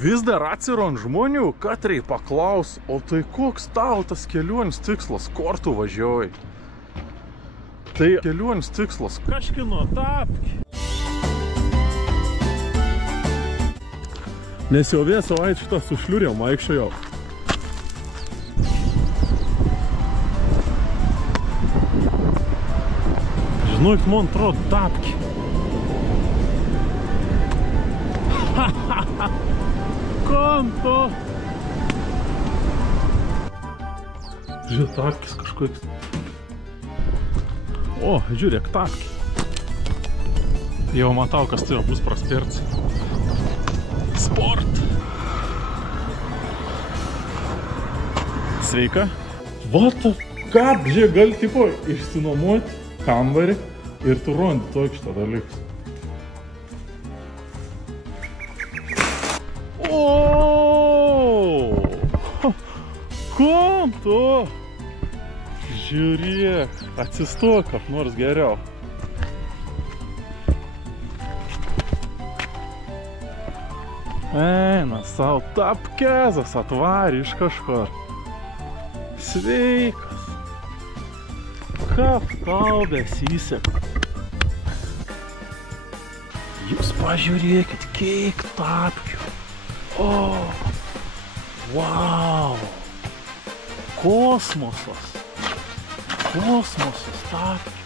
Vis dar atsirand žmonių, Katrei paklaus, o tai koks tau tas kelionės tikslas, kur tu važiuoji? Tai kelionės tikslas Kažkino Tapki. Nes jau vėl savaitę šitą su šliurėm vaikščiojau. Žinok, man atrodo Tapki. Kanto. Žiūrėk, Tapkis kažkoks. O, žiūrėk, Tapki. Jau matau, kas tai bus praspirts. Sport. Sveika. Vat, ką, žiūrėk, gali tipo išsinuomoti kambarį ir tu rondi tokį šitą dalykus. O, kam tu? Žiūrėk, atsistok kaip nors geriau. Eina savo Tapkezas atvarė iš kažkur. Sveikas. Kaip tau besiseka. Jūs pažiūrėkit, kiek Tapkių. O, wow. Kosmosas. Kosmosas, Tapki.